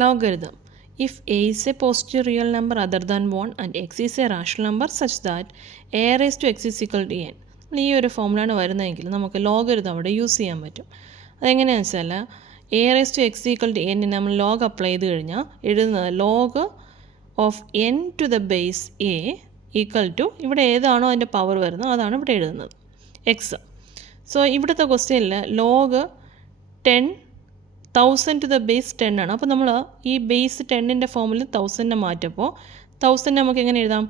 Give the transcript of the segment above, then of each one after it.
Logarithm. If a is a positive real number other than 1 and x is a rational number such that a raised to x is equal to n. ഈ ഒരു ഫോമുലാണ് വരുന്നതെങ്കിൽ നമുക്ക് logarithm അവിടെ use ചെയ്യാൻ പറ്റും. അതെങ്ങനെയാണെന്ന് വെച്ചാൽ a raise to x equal to n നമ്മൾ ലോഗ് അപ്ലൈ ചെയ്ത് കഴിഞ്ഞാൽ എഴുതുന്നത് log of n to the base a equal to ഇവിടെ ഏതാണോ അതിൻ്റെ പവർ വരുന്നത് അതാണ് ഇവിടെ എഴുതുന്നത് എക്സ്. സോ ഇവിടുത്തെ ക്വസ്റ്റ്യനിൽ ലോഗ് 1000 ടു ദ ബേസ് 10 ആണ്. അപ്പോൾ നമ്മൾ ഈ ബേസ് 10ൻ്റെ ഫോമിൽ 1000 മാറ്റപ്പോൾ 1000 നമുക്ക് എങ്ങനെ എഴുതാം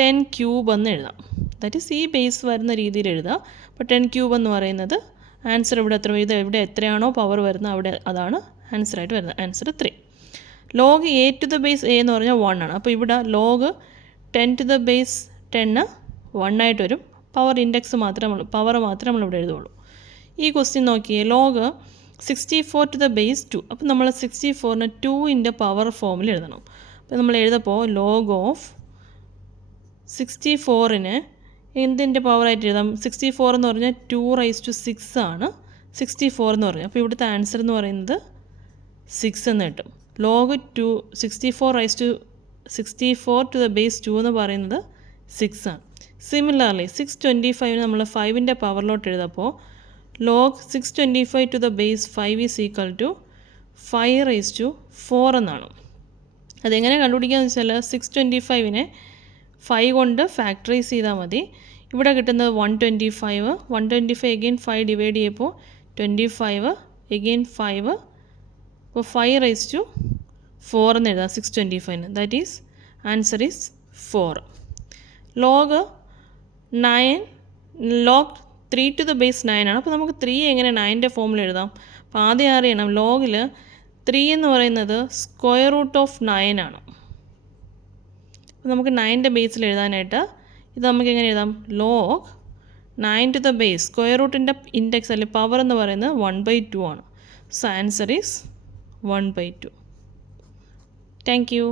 10 ക്യൂബ് എന്ന് എഴുതാം. ദാറ്റ് ഈസ് ഈ ബേസ് വരുന്ന രീതിയിൽ എഴുതാം. അപ്പോൾ 10 ക്യൂബ് എന്ന് പറയുന്നത് ആൻസർ ഇവിടെ എത്ര ഇത് ഇവിടെ എത്രയാണോ പവർ വരുന്നത് അവിടെ അതാണ് ആൻസറായിട്ട് വരുന്നത്. Answer 3. Log a to the base a എന്ന് പറഞ്ഞാൽ 1 ആണ്. അപ്പോൾ ഇവിടെ ലോഗ് 10 ടു ദ ബേസ് 10 1 ആയിട്ട് വരും. പവർ ഇൻഡെക്സ് പവർ മാത്രമേ നമ്മളിവിടെ എഴുതുള്ളൂ. ഈ ക്വസ്റ്റ്യൻ നോക്കിയേ ലോഗ് 64 ടു ദ ബേസ് 2. അപ്പോൾ നമ്മൾ 64നെ 2ൻ്റെ പവർ ഫോമിൽ എഴുതണം. അപ്പോൾ നമ്മൾ എഴുതപ്പോൾ ലോഗ് ഓഫ് 64ന് എന്തിൻ്റെ പവറായിട്ട് എഴുതാം 64 എന്ന് പറഞ്ഞാൽ 2 റൈസ് ടു 6 ആണ് 64 എന്ന് പറഞ്ഞാൽ. അപ്പോൾ ഇവിടുത്തെ ആൻസർ എന്ന് പറയുന്നത് 6 എന്ന് കിട്ടും. Log 64 raise to 64 to the base 2 എന്ന് പറയുന്നത് 6 ആണ്. സിമിലർലി 625 നമ്മൾ 5ൻ്റെ പവറിലോട്ട് എഴുതപ്പോൾ log 625 to the base 5 is equal to 5 raise to 4 എന്നാണ്. അതെങ്ങനെ കണ്ടുപിടിക്കുകയെന്ന് വെച്ചാൽ 625നെ 5 കൊണ്ട് ഫാക്ടറൈസ് ചെയ്താൽ മതി. ഇവിടെ കിട്ടുന്നത് 125 എഗെയിൻ 5 ഡിവൈഡ് ചെയ്യുമ്പോൾ 25 എഗെയിൻ 5 അപ്പോൾ 5 റൈസ് ടു 4 എന്ന് എഴുതാം 625ന്. That is answer is 4. Log 3 to the base 9 ആണ്. അപ്പോൾ നമുക്ക് 3 എങ്ങനെ 9ൻ്റെ ഫോമിൽ എഴുതാം. അപ്പോൾ ആദ്യം അറിയണം ലോഗിൽ 3 എന്ന് പറയുന്നത് സ്ക്വയർ റൂട്ട് ഓഫ് 9 ആണ്. അപ്പോൾ നമുക്ക് 9ൻ്റെ ബേസിൽ എഴുതാനായിട്ട് ഇത് നമുക്ക് എങ്ങനെ എഴുതാം log 9 to the base square റൂട്ടിൻ്റെ ഇൻഡെക്സ് അല്ലെങ്കിൽ പവർ എന്ന് പറയുന്നത് 1/2 ആണ്. So answer is 1/2. Thank U.